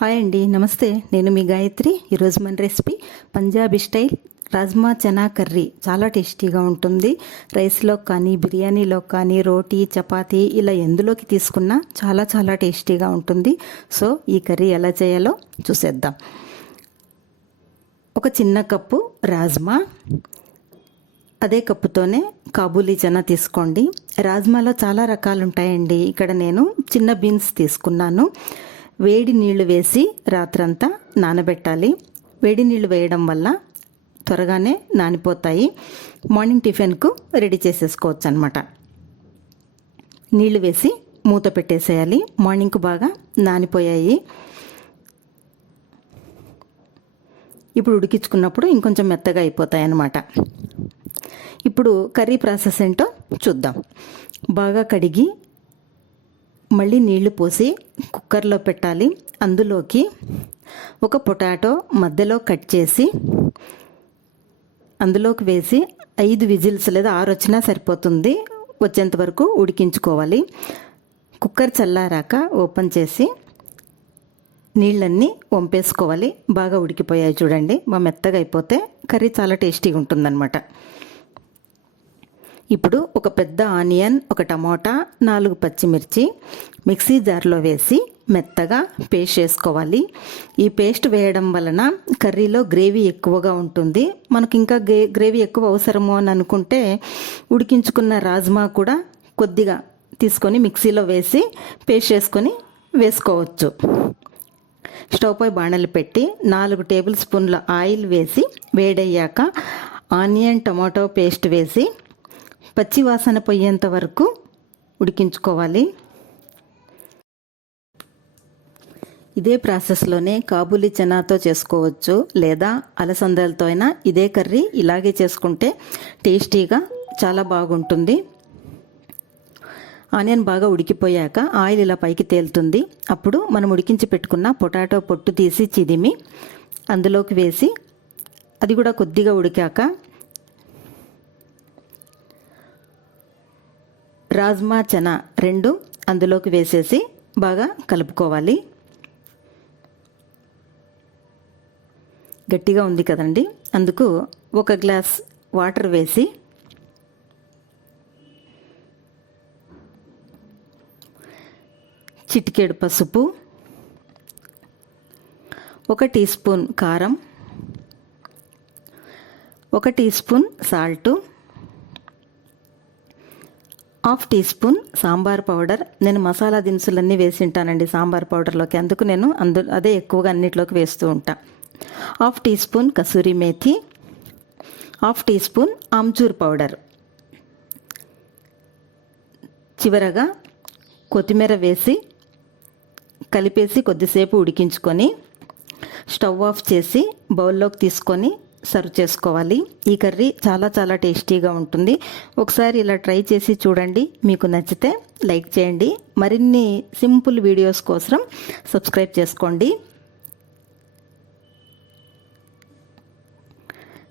Hi అండి నమస్తే. నేను మీ గాయత్రి. ఈరోజు మన recipe Punjabi style rajma chana curry. చాలా టేస్టీగా ఉంటుంది. రైస్లో కానీ బిర్యానీలో కానీ రోటీ చపాతీ ఇలా ఎందులోకి తీసుకున్నా చాలా చాలా టేస్టీగా ఉంటుంది. సో ఈ కర్రీ ఎలా చేయాలో చూసేద్దాం. ఒక చిన్న కప్పు రాజ్మా. అదే కప్పుతోనే కాబూలీ చనా తీసుకోండి. రాజ్మాలో చాలా రకాలు ఉంటాయండి ఇక్కడ నేను చిన్న బీన్స్ తీసుకున్నాను. వేడి నీళ్ళు వేసి రాత్రంతా నానబెట్టాలి. వేడి నీళ్ళు వేయడం వల్ల త్వరగానే నానిపోతాయి. మార్నింగ్ టిఫిన్కు రెడీ చేసేసుకోవచ్చు అనమాట నీళ్ళు వేసి మూత పెట్టేసేయాలి. మార్నింగ్కు బాగా నానిపోయాయి. ఇప్పుడు ఉడికించుకున్నప్పుడు ఇంకొంచెం మెత్తగా అయిపోతాయి అన్నమాట ఇప్పుడు కర్రీ ప్రాసెస్ ఏంటో చూద్దాం. బాగా కడిగి మళ్ళీ నీళ్ళు పోసి కుక్కర్లో పెట్టాలి. అందులోకి ఒక పొటాటో మధ్యలో కట్ చేసి అందులోకి వేసి ఐదు విజిల్స్ లేదా ఆరు వచ్చినా సరిపోతుంది. వచ్చేంత వరకు ఉడికించుకోవాలి. కుక్కర్ చల్లారాక ఓపెన్ చేసి నీళ్ళన్నీ వంపేసుకోవాలి. బాగా ఉడికిపోయాయి చూడండి. మా మెత్తగా అయిపోతే కర్రీ చాలా టేస్టీగా ఉంటుందన్నమాట. ఇప్పుడు ఒక పెద్ద ఆనియన్ ఒక టమోటా నాలుగు పచ్చిమిర్చి మిక్సీ జార్లో వేసి మెత్తగా పేస్ట్ చేసుకోవాలి. ఈ పేస్ట్ వేయడం వలన కర్రీలో గ్రేవీ ఎక్కువగా ఉంటుంది. మనకి ఇంకా గ్రే గ్రేవీ ఎక్కువ అవసరము అని అనుకుంటే ఉడికించుకున్న రాజ్మా కూడా కొద్దిగా తీసుకొని మిక్సీలో వేసి పేస్ట్ చేసుకొని వేసుకోవచ్చు. స్టవ్ పై బాణలు పెట్టి నాలుగు టేబుల్ స్పూన్ల ఆయిల్ వేసి వేడయ్యాక ఆనియన్ టమాటో పేస్ట్ వేసి పచ్చి వాసన పోయేంత వరకు ఉడికించుకోవాలి. ఇదే ప్రాసెస్లోనే కాబూలి చనాతో చేసుకోవచ్చు లేదా అలసందలతో అయినా ఇదే కర్రీ ఇలాగే చేసుకుంటే టేస్టీగా చాలా బాగుంటుంది. ఆనియన్ బాగా ఉడికిపోయాక ఆయిల్ ఇలా పైకి తేలుతుంది. అప్పుడు మనం ఉడికించి పెట్టుకున్న పొటాటో పొట్టు తీసి చిదిమి అందులోకి వేసి అది కూడా కొద్దిగా ఉడికాక రాజ్మా చనా రెండు అందులోకి వేసేసి బాగా కలుపుకోవాలి. గట్టిగా ఉంది కదండి. అందుకు ఒక గ్లాస్ వాటర్ వేసి చిటికేడు పసుపు ఒక టీ స్పూన్ కారం ఒక teaspoon salt half teaspoon sambar powder. నేను మసాలా దినుసులన్నీ వేసి ఉంటానండి సాంబార్ పౌడర్లోకి. అందుకు నేను అందు అదే ఎక్కువగా అన్నిటిలోకి వేస్తూ ఉంటాను half teaspoon kasuri methi half teaspoon amchur powder. చివరగా కొత్తిమీర వేసి కలిపేసి కొద్దిసేపు ఉడికించుకొని స్టవ్ ఆఫ్ చేసి బౌల్లోకి తీసుకొని సర్వ్ చేసుకోవాలి. ఈ కర్రీ చాలా చాలా టేస్టీగా ఉంటుంది. ఒకసారి ఇలా ట్రై చేసి చూడండి. మీకు నచ్చితే లైక్ చేయండి. మరిన్ని సింపుల్ వీడియోస్ కోసం సబ్స్క్రైబ్ చేసుకోండి.